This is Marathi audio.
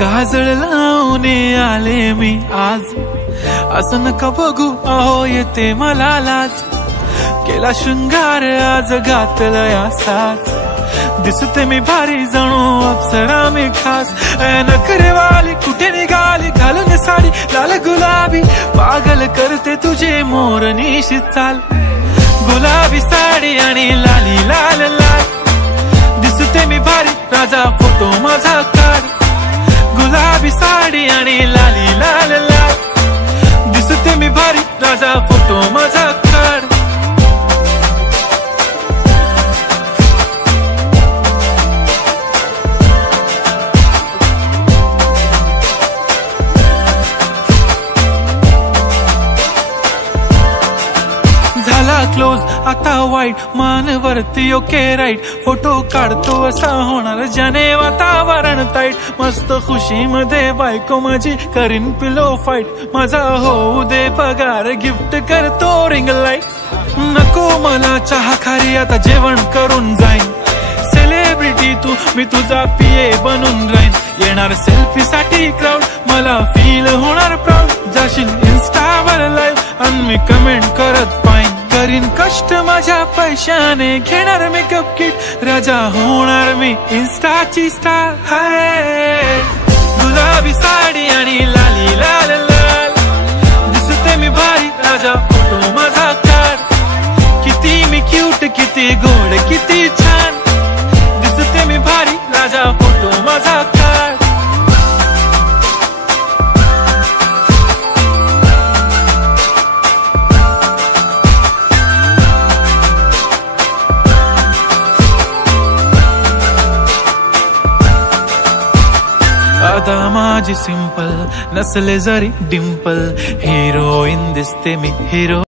काजळ लावून आले मी आज, असं नका बघू अहो येते मला लाज. केला शृंगार आज घातलया साज, दिसते मी भारी जणू अप्सरा मी खास. नखरेवाली कुठे निघाली घालून साडी लाल गुलाबी, पागल करते तुझे मोरनीशी चाल. गुलाबी साडी आणि लाली लाल लाल, दिसते मी भारी राजा फोटो माझा काढ. गुलाबी साडी आणि लाली लाल लाल, दिसते मी भारी राजा फोटो माझा काढ. झाला क्लोज आता वाईट, मान वरती ओके राईट. फोटो काढतो असा होणार ज्याने वातावरण ताईट. मस्त खुशी मध्ये बायको माझी करीन पिलो फाईट. माझा होऊ दे पगार गिफ्ट करतो रिंग लाईट. नको मला चहा खारी आता जेवण करून जाईन. सेलिब्रिटी तू मी तुझा पिये बनून राहीन. येणार सेल्फी साठी क्राऊड मला फील होणार प्राऊड. जाशील इन्स्टावर लाईव्ह आणि मी कमेंट करत पाईन. करीन कष्ट माझ्या पैशाने घेणार मेकअप किट. राजा होणार मी इन्स्टाची स्टार. हाय गुलाबी साडी आणि लाली लाल लाल, दिसते मी भारी राजा फोटो माझा काढ. किती मी क्यूट किती गोड किती छान, दिसते मी भारी राजा फोटो माझा काढ. आता माझी सिंपल नसले जरी डिंपल, हिरोईन दिसते मी हिरो.